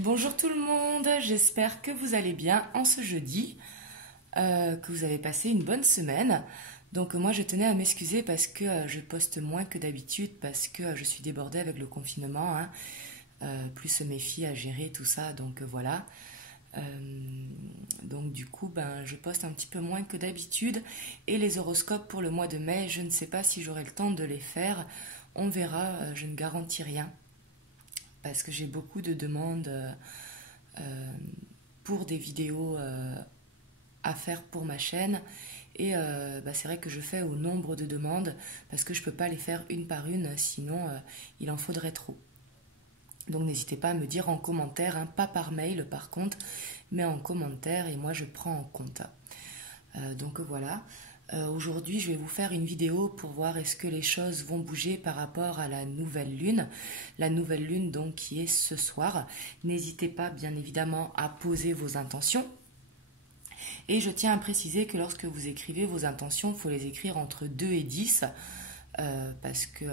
Bonjour tout le monde, j'espère que vous allez bien en ce jeudi, que vous avez passé une bonne semaine. Donc moi je tenais à m'excuser parce que je poste moins que d'habitude parce que je suis débordée avec le confinement, hein, plus mes filles à gérer tout ça, donc voilà. Donc du coup je poste un petit peu moins que d'habitude et les horoscopes pour le mois de mai, je ne sais pas si j'aurai le temps de les faire, on verra, je ne garantis rien parce que j'ai beaucoup de demandes euh, pour des vidéos à faire pour ma chaîne. Et c'est vrai que je fais au nombre de demandes parce que je ne peux pas les faire une par une, sinon il en faudrait trop. Donc n'hésitez pas à me dire en commentaire, hein, pas par mail par contre, mais en commentaire et moi je prends en compte. Donc voilà. Aujourd'hui, je vais vous faire une vidéo pour voir est-ce que les choses vont bouger par rapport à la nouvelle lune. La nouvelle lune, donc, qui est ce soir. N'hésitez pas, bien évidemment, à poser vos intentions. Et je tiens à préciser que lorsque vous écrivez vos intentions, il faut les écrire entre 2 et 10, parce que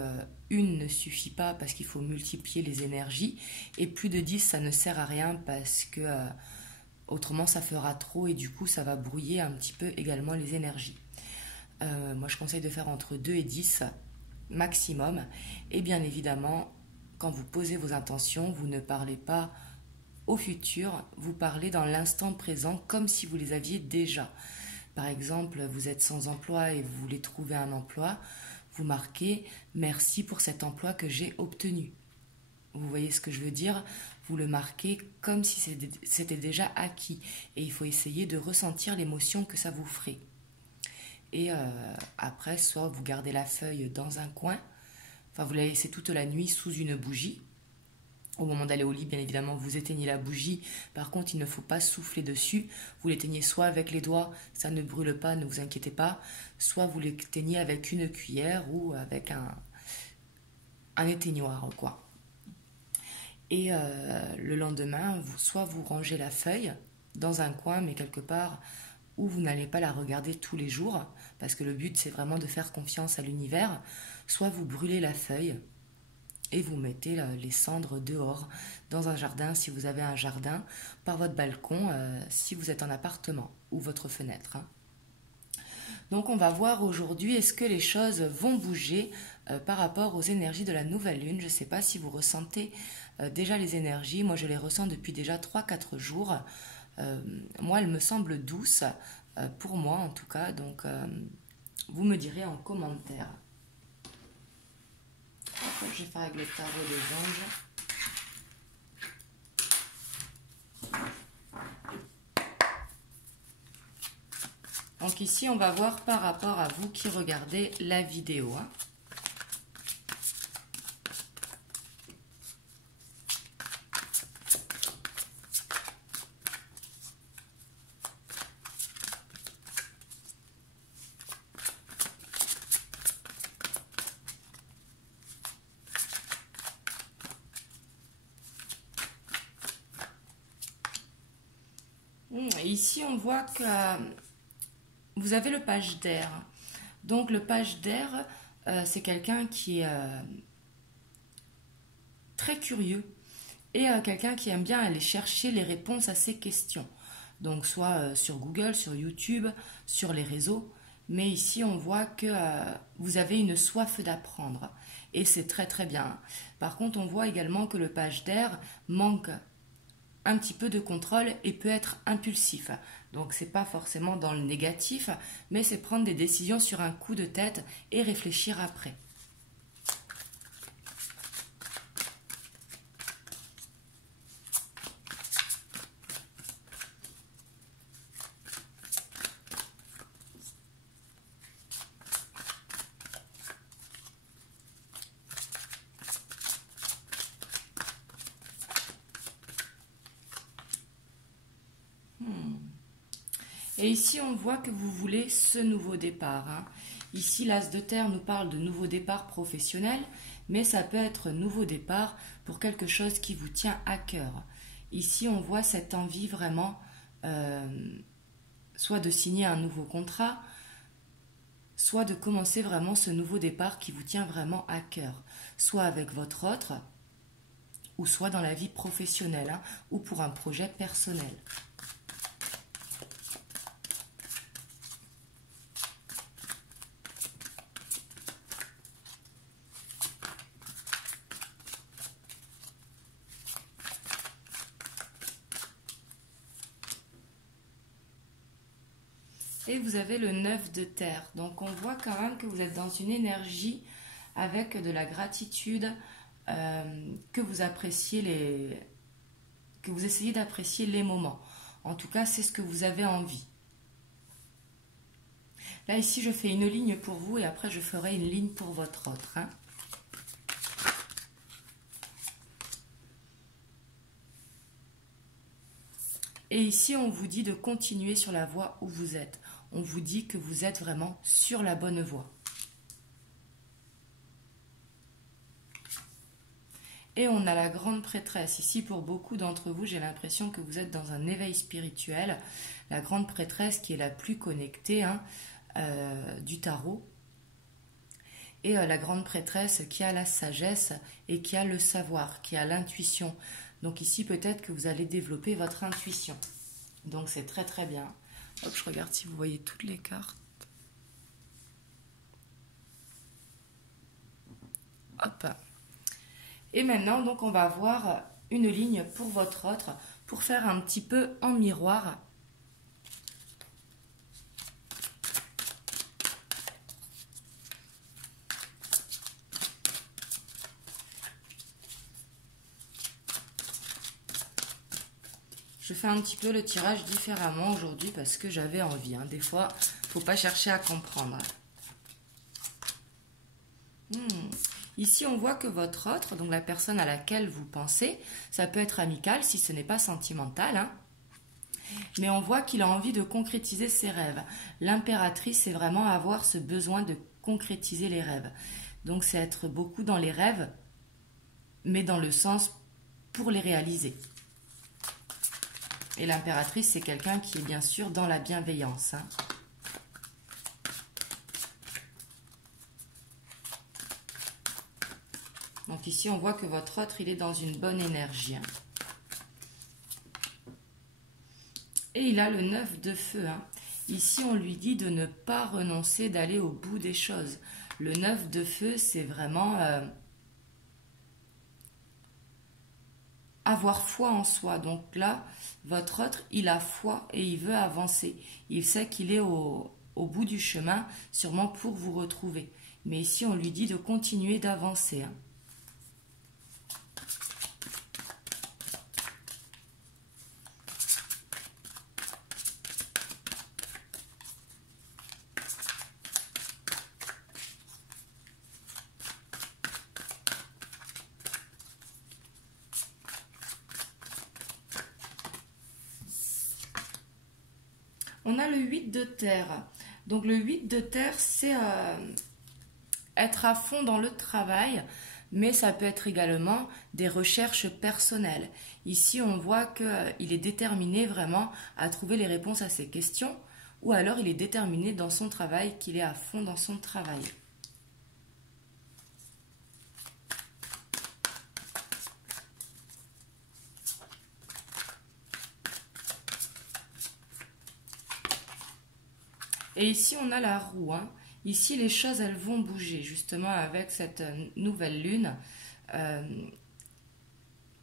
une ne suffit pas, parce qu'il faut multiplier les énergies. Et plus de 10, ça ne sert à rien, parce que autrement, ça fera trop et du coup, ça va brouiller un petit peu également les énergies. Moi, je conseille de faire entre 2 et 10 maximum. Et bien évidemment, quand vous posez vos intentions, vous ne parlez pas au futur, vous parlez dans l'instant présent comme si vous les aviez déjà. Par exemple, vous êtes sans emploi et vous voulez trouver un emploi, vous marquez « Merci pour cet emploi que j'ai obtenu ». Vous voyez ce que je veux dire? Vous le marquez comme si c'était déjà acquis. Et il faut essayer de ressentir l'émotion que ça vous ferait. Et après, soit vous gardez la feuille dans un coin, enfin vous la laissez toute la nuit sous une bougie. Au moment d'aller au lit, bien évidemment, vous éteignez la bougie. Par contre, il ne faut pas souffler dessus. Vous l'éteignez soit avec les doigts, ça ne brûle pas, ne vous inquiétez pas. Soit vous l'éteignez avec une cuillère ou avec un éteignoir, quoi. Et le lendemain, soit vous rangez la feuille dans un coin, mais quelque part où vous n'allez pas la regarder tous les jours, parce que le but c'est vraiment de faire confiance à l'univers, soit vous brûlez la feuille et vous mettez les cendres dehors, dans un jardin si vous avez un jardin, par votre balcon si vous êtes en appartement, ou votre fenêtre. Hein. Donc on va voir aujourd'hui est-ce que les choses vont bouger par rapport aux énergies de la nouvelle lune. Je ne sais pas si vous ressentez déjà les énergies, moi je les ressens depuis déjà 3-4 jours. Moi, elle me semble douce, pour moi en tout cas, donc vous me direz en commentaire. Après, je vais faire avec le tarot des anges. Donc ici, on va voir par rapport à vous qui regardez la vidéo. Hein. Ici, on voit que vous avez le page d'air. Donc, le page d'air, c'est quelqu'un qui est très curieux et quelqu'un qui aime bien aller chercher les réponses à ses questions. Donc, soit sur Google, sur YouTube, sur les réseaux. Mais ici, on voit que vous avez une soif d'apprendre. Et c'est très très bien. Par contre, on voit également que le page d'air manque un petit peu de contrôle et peut être impulsif. Donc c'est pas forcément dans le négatif, mais c'est prendre des décisions sur un coup de tête et réfléchir après. Et ici, on voit que vous voulez ce nouveau départ. Hein. Ici, l'As de Terre nous parle de nouveau départ professionnel, mais ça peut être nouveau départ pour quelque chose qui vous tient à cœur. Ici, on voit cette envie vraiment, soit de signer un nouveau contrat, soit de commencer vraiment ce nouveau départ qui vous tient vraiment à cœur, soit avec votre autre, ou soit dans la vie professionnelle, hein, ou pour un projet personnel. Et vous avez le 9 de terre. Donc on voit quand même que vous êtes dans une énergie avec de la gratitude, que vous appréciez que vous essayez d'apprécier les moments. En tout cas, c'est ce que vous avez envie. Là, ici, je fais une ligne pour vous et après, je ferai une ligne pour votre autre. Hein. Et ici, on vous dit de continuer sur la voie où vous êtes. On vous dit que vous êtes vraiment sur la bonne voie. Et on a la grande prêtresse. Ici, pour beaucoup d'entre vous, j'ai l'impression que vous êtes dans un éveil spirituel. La grande prêtresse qui est la plus connectée du tarot. Et la grande prêtresse qui a la sagesse et qui a le savoir, qui a l'intuition. Donc ici, peut-être que vous allez développer votre intuition. Donc c'est très très bien. Hop, je regarde si vous voyez toutes les cartes. Hop. Et maintenant, donc, on va voir une ligne pour votre autre, pour faire un petit peu en miroir. Je fais un petit peu le tirage différemment aujourd'hui parce que j'avais envie. Hein. Des fois, il ne faut pas chercher à comprendre. Ici, on voit que votre autre, donc la personne à laquelle vous pensez, ça peut être amical si ce n'est pas sentimental. Hein. Mais on voit qu'il a envie de concrétiser ses rêves. L'impératrice, c'est vraiment avoir ce besoin de concrétiser les rêves. Donc, c'est être beaucoup dans les rêves, mais dans le sens pour les réaliser. Et l'impératrice, c'est quelqu'un qui est bien sûr dans la bienveillance. Hein. Donc ici, on voit que votre autre, il est dans une bonne énergie. Hein. Et il a le 9 de feu. Hein. Ici, on lui dit de ne pas renoncer, d'aller au bout des choses. Le 9 de feu, c'est vraiment avoir foi en soi. Donc là, votre autre, il a foi et il veut avancer. Il sait qu'il est au bout du chemin, sûrement pour vous retrouver. Mais ici, on lui dit de continuer d'avancer. Hein. On a le 8 de terre. Donc le 8 de terre, c'est être à fond dans le travail, mais ça peut être également des recherches personnelles. Ici, on voit qu'il est déterminé vraiment à trouver les réponses à ses questions, ou alors il est déterminé dans son travail, qu'il est à fond dans son travail. Et ici, on a la roue. Hein. Ici, les choses, elles vont bouger. Justement, avec cette nouvelle lune,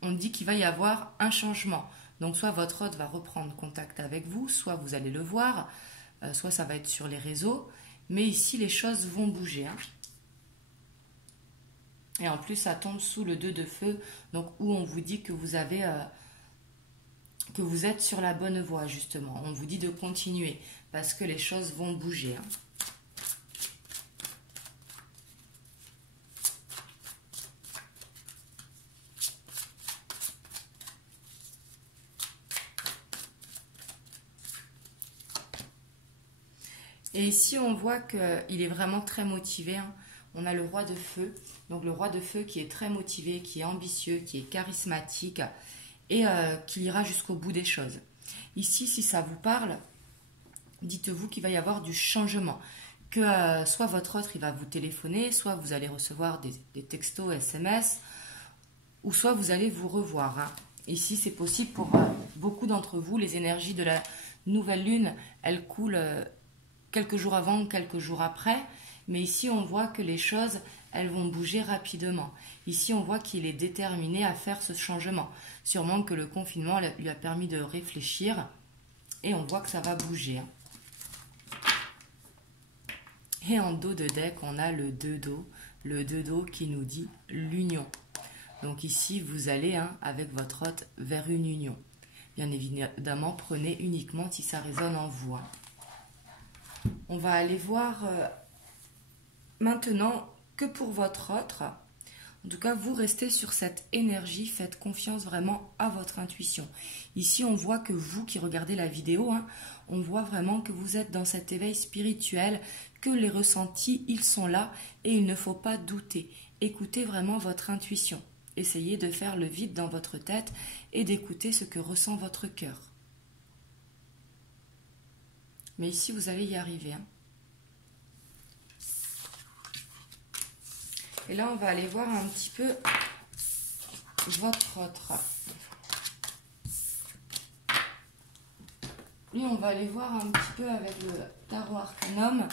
on dit qu'il va y avoir un changement. Donc, soit votre hôte va reprendre contact avec vous, soit vous allez le voir, soit ça va être sur les réseaux. Mais ici, les choses vont bouger. Hein. Et en plus, ça tombe sous le 2 de feu, donc où on vous dit que vous avez... que vous êtes sur la bonne voie, justement. On vous dit de continuer, parce que les choses vont bouger. Hein. Et ici, on voit qu'il est vraiment très motivé. Hein. On a le roi de feu, donc le roi de feu qui est très motivé, qui est ambitieux, qui est charismatique, et qu'il ira jusqu'au bout des choses. Ici, si ça vous parle, dites-vous qu'il va y avoir du changement. Que soit votre autre, il va vous téléphoner, soit vous allez recevoir des textos, SMS, ou soit vous allez vous revoir. Hein. Ici, c'est possible pour beaucoup d'entre vous. Les énergies de la nouvelle lune, elles coulent quelques jours avant ou quelques jours après. Mais ici, on voit que les choses, elles vont bouger rapidement. Ici, on voit qu'il est déterminé à faire ce changement. Sûrement que le confinement lui a permis de réfléchir. Et on voit que ça va bouger. Hein. Et en dos de deck, on a le 2 d'eau. Le 2 d'eau qui nous dit l'union. Donc ici, vous allez avec votre hôte vers une union. Bien évidemment, prenez uniquement si ça résonne en vous. Hein. On va aller voir maintenant que pour votre hôte. En tout cas, vous restez sur cette énergie, faites confiance vraiment à votre intuition. Ici, on voit que vous qui regardez la vidéo, on voit vraiment que vous êtes dans cet éveil spirituel, que les ressentis, ils sont là et il ne faut pas douter. Écoutez vraiment votre intuition. Essayez de faire le vide dans votre tête et d'écouter ce que ressent votre cœur. Mais ici, vous allez y arriver. Hein. Et là, on va aller voir un petit peu votre autre. Lui, on va aller voir un petit peu avec le tarot arcanum.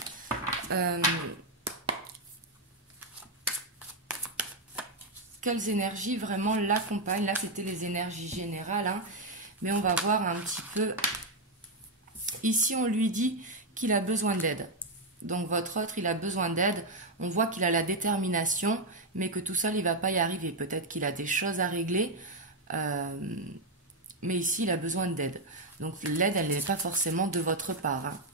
Quelles énergies vraiment l'accompagnent. Là, c'était les énergies générales. Hein, mais on va voir un petit peu. Ici, on lui dit qu'il a besoin d'aide. Donc, votre autre, il a besoin d'aide. On voit qu'il a la détermination, mais que tout seul, il ne va pas y arriver. Peut-être qu'il a des choses à régler, mais ici, il a besoin d'aide. Donc, l'aide, elle n'est pas forcément de votre part. Hein.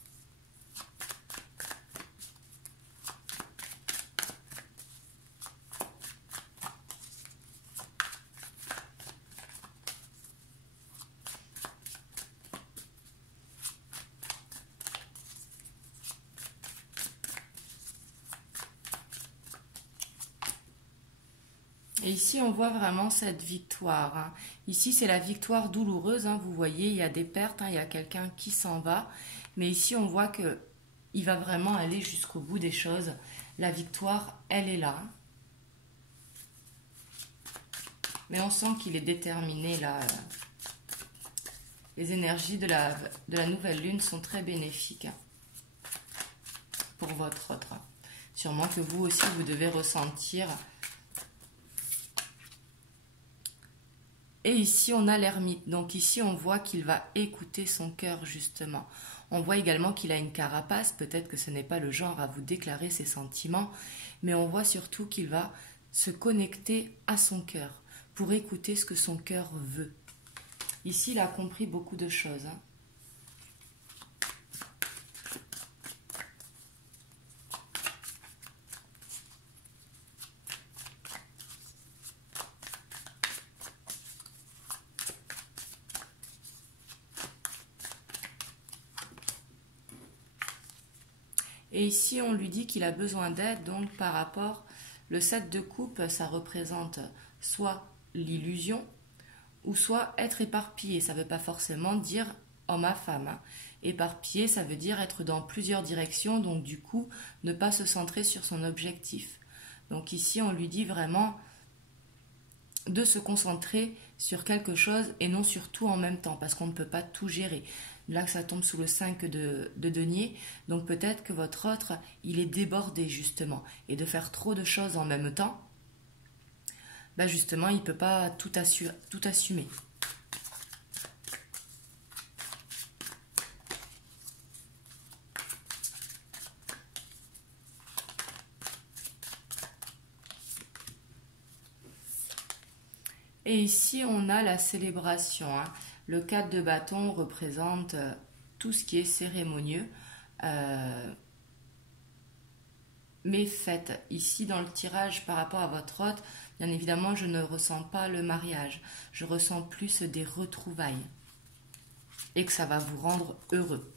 Et ici, on voit vraiment cette victoire. Hein. Ici, c'est la victoire douloureuse. Hein. Vous voyez, il y a des pertes, hein. Il y a quelqu'un qui s'en va. Mais ici, on voit qu'il va vraiment aller jusqu'au bout des choses. La victoire, elle est là. Mais on sent qu'il est déterminé là. Les énergies de la nouvelle lune sont très bénéfiques pour votre autre. Sûrement que vous aussi, vous devez ressentir. Et ici, on a l'ermite. Donc ici, on voit qu'il va écouter son cœur, justement. On voit également qu'il a une carapace. Peut-être que ce n'est pas le genre à vous déclarer ses sentiments. Mais on voit surtout qu'il va se connecter à son cœur pour écouter ce que son cœur veut. Ici, il a compris beaucoup de choses. Hein. Et ici, on lui dit qu'il a besoin d'aide, donc par rapport, le 7 de coupe, ça représente soit l'illusion, ou soit être éparpillé. Ça ne veut pas forcément dire homme à femme. Hein. Éparpillé, ça veut dire être dans plusieurs directions, donc du coup, ne pas se centrer sur son objectif. Donc ici, on lui dit vraiment de se concentrer sur quelque chose et non sur tout en même temps, parce qu'on ne peut pas tout gérer. Là, ça tombe sous le 5 de denier, donc peut-être que votre autre, il est débordé justement, et de faire trop de choses en même temps, ben justement, il ne peut pas tout assumer. Et ici, on a la célébration. Hein. Le 4 de bâton représente tout ce qui est cérémonieux. Mais faites. Ici, dans le tirage par rapport à votre hôte, bien évidemment, je ne ressens pas le mariage. Je ressens plus des retrouvailles. Et que ça va vous rendre heureux.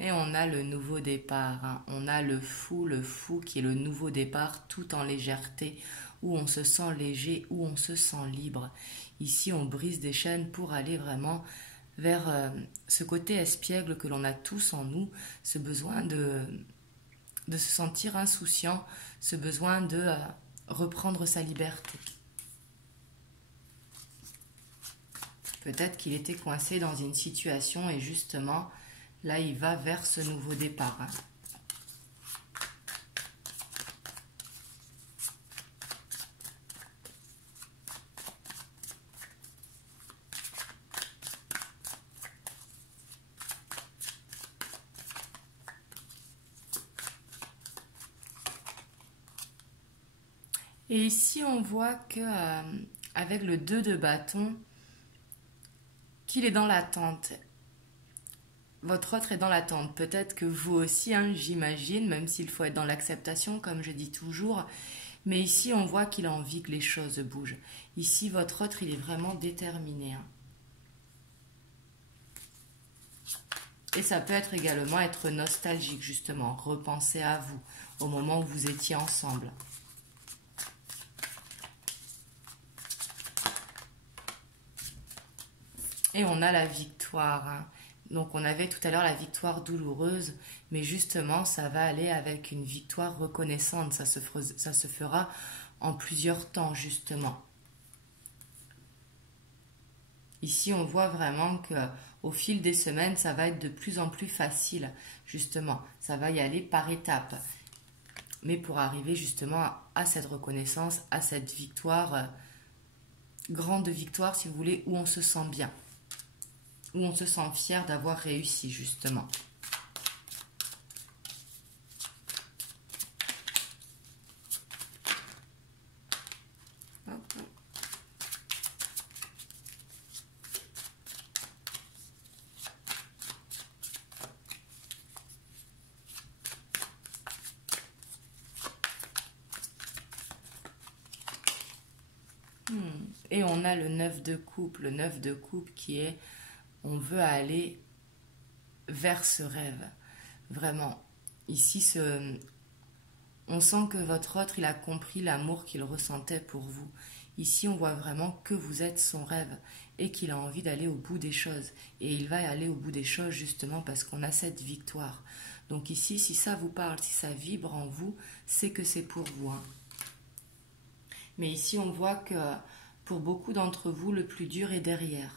Et Et on a le nouveau départ, hein. On a le fou qui est le nouveau départ tout en légèreté, où on se sent léger, où on se sent libre. Ici, on brise des chaînes pour aller vraiment vers ce côté espiègle que l'on a tous en nous, ce besoin de se sentir insouciant, ce besoin de reprendre sa liberté. Peut-être qu'il était coincé dans une situation et justement, là, il va vers ce nouveau départ, hein. Et ici, on voit que avec le 2 de bâton, qu'il est dans l'attente. Votre autre est dans l'attente. Peut-être que vous aussi, hein, j'imagine, même s'il faut être dans l'acceptation, comme je dis toujours. Mais ici, on voit qu'il a envie que les choses bougent. Ici, votre autre, il est vraiment déterminé, hein. Et ça peut également être nostalgique, justement. Repenser à vous, au moment où vous étiez ensemble. Et on a la victoire, hein. Donc on avait tout à l'heure la victoire douloureuse, mais justement ça va aller avec une victoire reconnaissante, ça se fera en plusieurs temps justement. Ici on voit vraiment que au fil des semaines ça va être de plus en plus facile, justement, ça va y aller par étapes. Mais pour arriver justement à cette reconnaissance, à cette victoire, grande victoire si vous voulez, où on se sent bien. Où on se sent fier d'avoir réussi, justement. Hop. Et on a le 9 de coupe, le 9 de coupe qui est... On veut aller vers ce rêve, vraiment. Ici, on sent que votre autre, il a compris l'amour qu'il ressentait pour vous. Ici, on voit vraiment que vous êtes son rêve et qu'il a envie d'aller au bout des choses. Et il va aller au bout des choses justement parce qu'on a cette victoire. Donc ici, si ça vous parle, si ça vibre en vous, c'est que c'est pour vous, hein. Mais ici, on voit que pour beaucoup d'entre vous, le plus dur est derrière.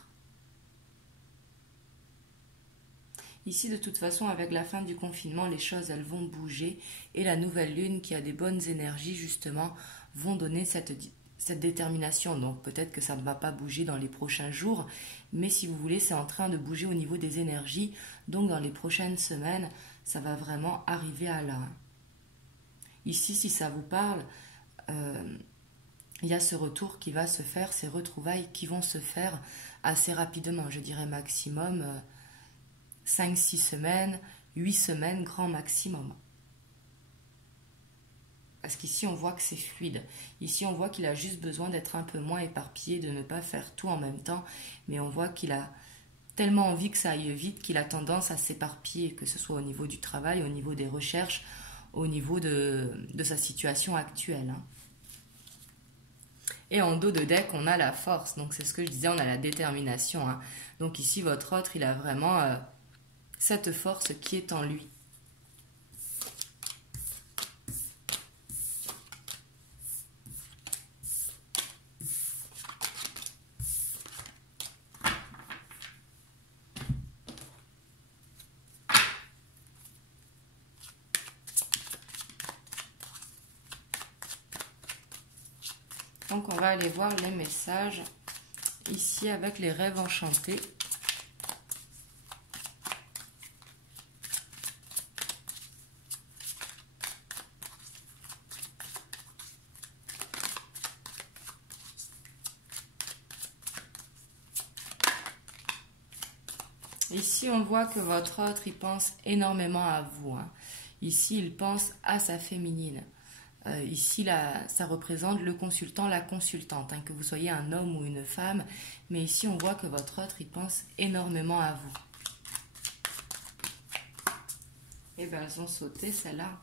Ici, de toute façon, avec la fin du confinement, les choses, elles vont bouger. Et la nouvelle lune, qui a des bonnes énergies, justement, vont donner cette détermination. Donc, peut-être que ça ne va pas bouger dans les prochains jours. Mais si vous voulez, c'est en train de bouger au niveau des énergies. Donc, dans les prochaines semaines, ça va vraiment arriver à là. Ici, si ça vous parle, il y a ce retour qui va se faire, ces retrouvailles qui vont se faire assez rapidement. Je dirais maximum... 5-6 semaines, 8 semaines, grand maximum. Parce qu'ici, on voit que c'est fluide. Ici, on voit qu'il a juste besoin d'être un peu moins éparpillé, de ne pas faire tout en même temps. Mais on voit qu'il a tellement envie que ça aille vite qu'il a tendance à s'éparpiller, que ce soit au niveau du travail, au niveau des recherches, au niveau de sa situation actuelle, hein. Et en dos de deck, on a la force. Donc, c'est ce que je disais, on a la détermination, hein. Donc ici, votre autre, il a vraiment... cette force qui est en lui. Donc on va aller voir les messages ici avec les rêves enchantés. Ici, on voit que votre autre, il pense énormément à vous, hein. Ici, il pense à sa féminine. Ici, là, ça représente le consultant, la consultante, hein, que vous soyez un homme ou une femme. Mais ici, on voit que votre autre, il pense énormément à vous. Et bien, elles ont sauté, celles-là.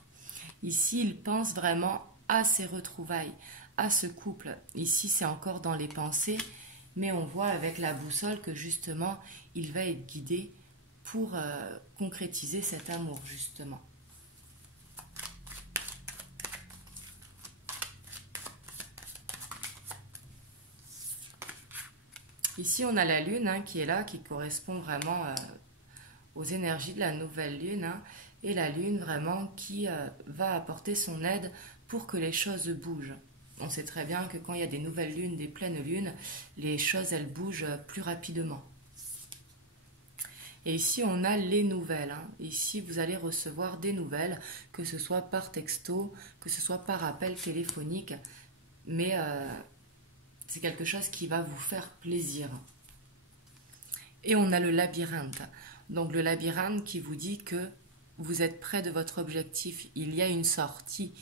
Ici, il pense vraiment à ses retrouvailles, à ce couple. Ici, c'est encore dans les pensées, mais on voit avec la boussole que justement, il va être guidé pour concrétiser cet amour, justement. Ici, on a la lune hein, qui est là, qui correspond vraiment aux énergies de la nouvelle lune. Hein, et la lune vraiment qui va apporter son aide pour que les choses bougent. On sait très bien que quand il y a des nouvelles lunes, des pleines lunes, les choses, elles bougent plus rapidement. Et ici, on a les nouvelles. Hein. Ici, vous allez recevoir des nouvelles, que ce soit par texto, que ce soit par appel téléphonique. Mais c'est quelque chose qui va vous faire plaisir. Et on a le labyrinthe. Donc le labyrinthe qui vous dit que vous êtes près de votre objectif. Il y a une sortie,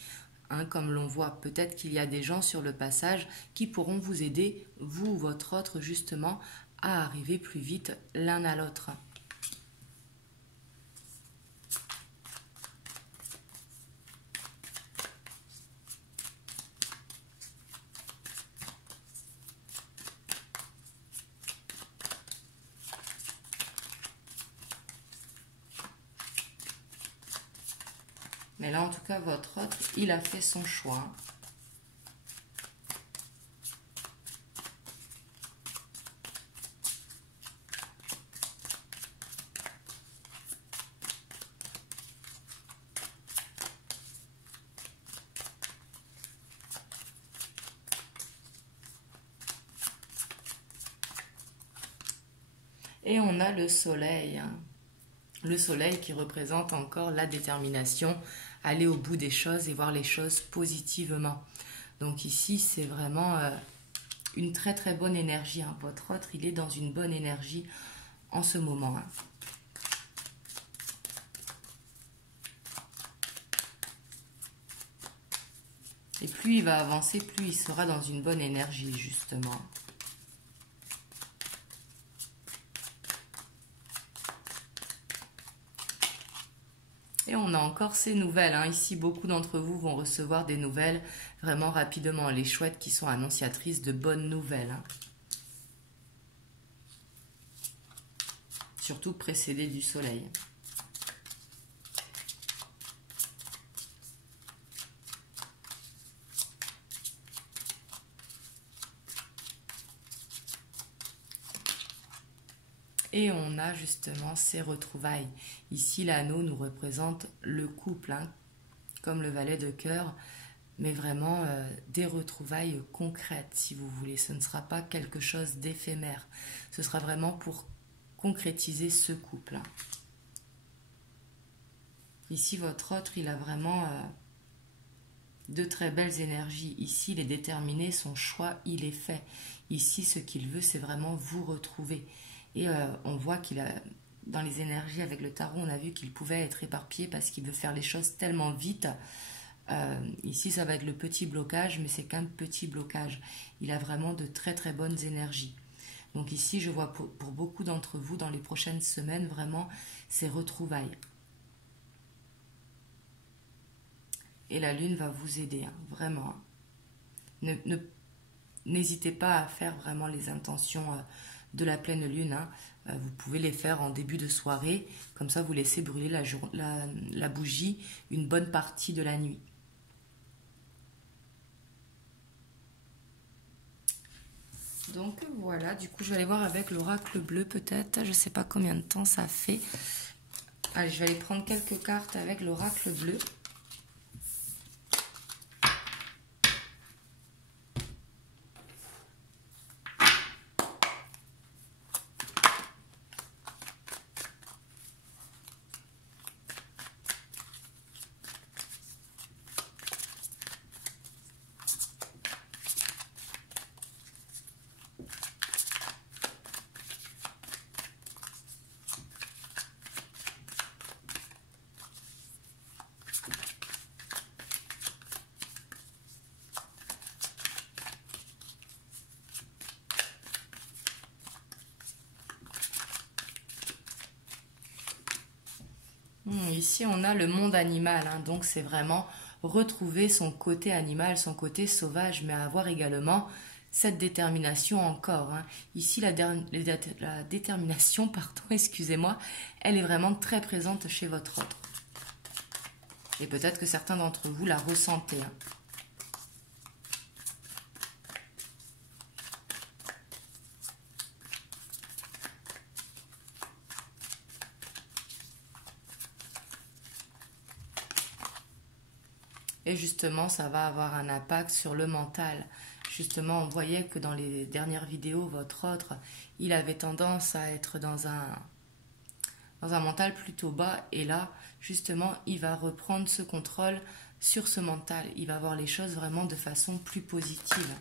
hein, comme l'on voit. Peut-être qu'il y a des gens sur le passage qui pourront vous aider, vous ou votre autre, justement, à arriver plus vite l'un à l'autre. Mais là, en tout cas, votre autre, il a fait son choix. Et on a le soleil. Le soleil qui représente encore la détermination, aller au bout des choses et voir les choses positivement. Donc ici, c'est vraiment une très très bonne énergie. Hein. Votre autre, il est dans une bonne énergie en ce moment. Hein. Et plus il va avancer, plus il sera dans une bonne énergie, justement. Et on a encore ces nouvelles. Hein. Ici, beaucoup d'entre vous vont recevoir des nouvelles vraiment rapidement. Les chouettes qui sont annonciatrices de bonnes nouvelles. Hein. Surtout précédées du soleil. Et on a justement ces retrouvailles. Ici, l'anneau nous représente le couple, hein, comme le valet de cœur, mais vraiment des retrouvailles concrètes, si vous voulez. Ce ne sera pas quelque chose d'éphémère. Ce sera vraiment pour concrétiser ce couple. Hein. Ici, votre autre, il a vraiment de très belles énergies. Ici, il est déterminé, son choix, il est fait. Ici, ce qu'il veut, c'est vraiment vous retrouver. Et on voit qu'il a, dans les énergies avec le tarot, on a vu qu'il pouvait être éparpillé parce qu'il veut faire les choses tellement vite. Ici, ça va être le petit blocage, mais c'est qu'un petit blocage. Il a vraiment de très très bonnes énergies. Donc ici, je vois pour beaucoup d'entre vous, dans les prochaines semaines, vraiment ces retrouvailles. Et la lune va vous aider, hein, vraiment. N'hésitez pas à faire vraiment les intentions de la pleine lune. Hein. Vous pouvez les faire en début de soirée. Comme ça, vous laissez brûler la bougie une bonne partie de la nuit. Donc voilà, du coup, je vais aller voir avec l'oracle bleu peut-être. Je ne sais pas combien de temps ça fait. Allez, je vais aller prendre quelques cartes avec l'oracle bleu. ici, on a le monde animal, hein, donc c'est vraiment retrouver son côté animal, son côté sauvage, mais avoir également cette détermination encore. Hein. Ici, la détermination, pardon, excusez-moi, elle est vraiment très présente chez votre autre. Et peut-être que certains d'entre vous la ressentez. Hein. Et justement, ça va avoir un impact sur le mental. Justement, on voyait que dans les dernières vidéos, votre autre, il avait tendance à être dans un mental plutôt bas. Et là, justement, il va reprendre ce contrôle sur ce mental. Il va voir les choses vraiment de façon plus positive.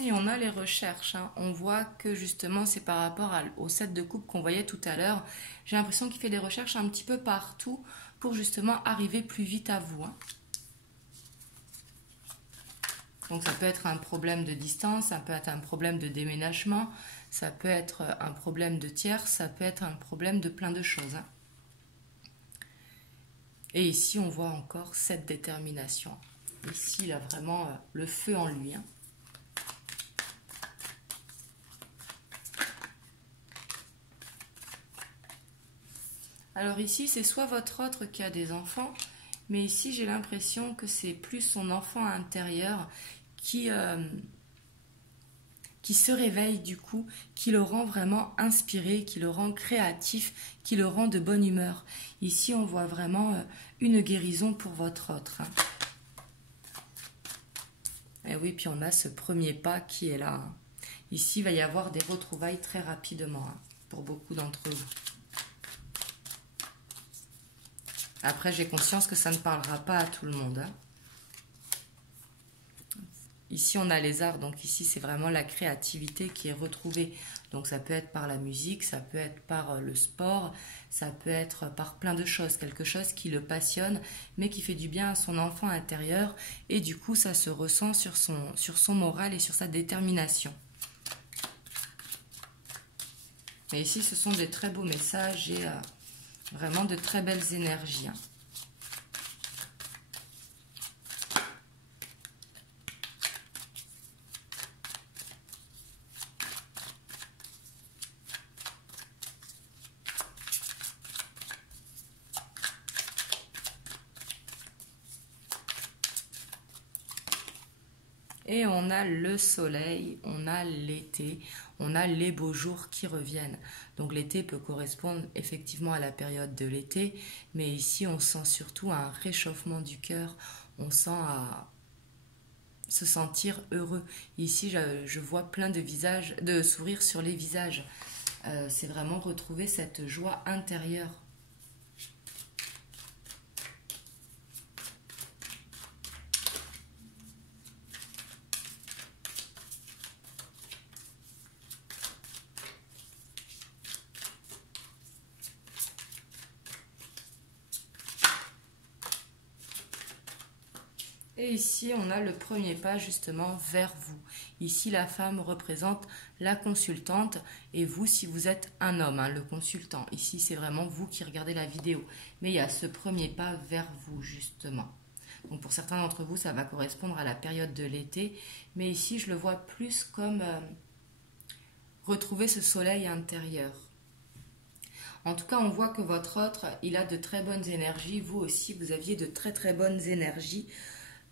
Et on a les recherches, hein. On voit que justement c'est par rapport au set de coupe qu'on voyait tout à l'heure. J'ai l'impression qu'il fait des recherches un petit peu partout pour justement arriver plus vite à vous. Hein. Donc ça peut être un problème de distance, ça peut être un problème de déménagement, ça peut être un problème de tiers, ça peut être un problème de plein de choses. Hein. Et ici on voit encore cette détermination. Ici il a vraiment le feu en lui. Hein. Alors ici, c'est soit votre autre qui a des enfants, mais ici, j'ai l'impression que c'est plus son enfant intérieur qui se réveille du coup, qui le rend vraiment inspiré, qui le rend créatif, qui le rend de bonne humeur. Ici, on voit vraiment une guérison pour votre autre. Hein. Et oui, puis on a ce premier pas qui est là. Hein. Ici, il va y avoir des retrouvailles très rapidement hein, pour beaucoup d'entre vous. Après, j'ai conscience que ça ne parlera pas à tout le monde. Hein. Ici, on a les arts. Donc ici, c'est vraiment la créativité qui est retrouvée. Donc ça peut être par la musique, ça peut être par le sport, ça peut être par plein de choses. Quelque chose qui le passionne, mais qui fait du bien à son enfant intérieur. Et du coup, ça se ressent sur son moral et sur sa détermination. Mais ici, ce sont des très beaux messages et... vraiment de très belles énergies. Hein. Et on a le soleil, on a l'été, on a les beaux jours qui reviennent. Donc l'été peut correspondre effectivement à la période de l'été, mais ici on sent surtout un réchauffement du cœur, on sent à se sentir heureux. Ici je vois plein de sourires sur les visages. C'est vraiment retrouver cette joie intérieure. Et ici, on a le premier pas justement vers vous. Ici, la femme représente la consultante et vous, si vous êtes un homme, hein, le consultant. Ici, c'est vraiment vous qui regardez la vidéo. Mais il y a ce premier pas vers vous, justement. Donc, pour certains d'entre vous, ça va correspondre à la période de l'été. Mais ici, je le vois plus comme retrouver ce soleil intérieur. En tout cas, on voit que votre autre, il a de très bonnes énergies. Vous aussi, vous aviez de très très bonnes énergies.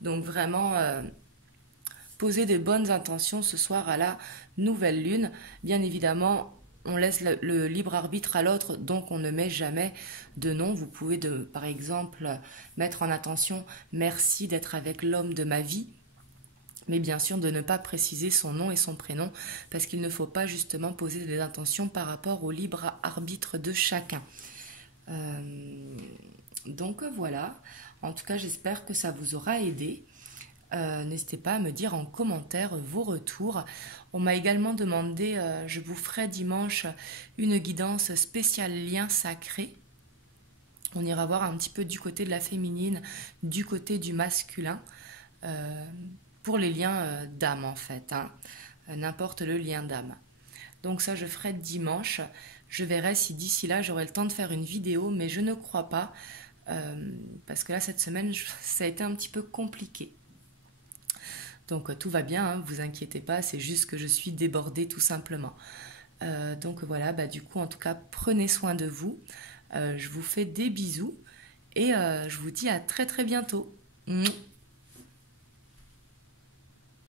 Donc vraiment, poser de bonnes intentions ce soir à la nouvelle lune. Bien évidemment, on laisse le libre arbitre à l'autre, donc on ne met jamais de nom. Vous pouvez, par exemple, mettre en attention « Merci d'être avec l'homme de ma vie ». Mais bien sûr, de ne pas préciser son nom et son prénom, parce qu'il ne faut pas justement poser des intentions par rapport au libre arbitre de chacun. Donc voilà, en tout cas j'espère que ça vous aura aidé. N'hésitez pas à me dire en commentaire vos retours. On m'a également demandé, je vous ferai dimanche une guidance spéciale lien sacré. On ira voir un petit peu du côté de la féminine, du côté du masculin, pour les liens d'âme en fait, hein. N'importe le lien d'âme. Donc ça, je ferai dimanche. Je verrai si d'ici là, j'aurai le temps de faire une vidéo, mais je ne crois pas, parce que là, cette semaine, ça a été un petit peu compliqué. Donc tout va bien, hein, vous inquiétez pas, c'est juste que je suis débordée tout simplement. Donc voilà, du coup, en tout cas, prenez soin de vous. Je vous fais des bisous et je vous dis à très très bientôt.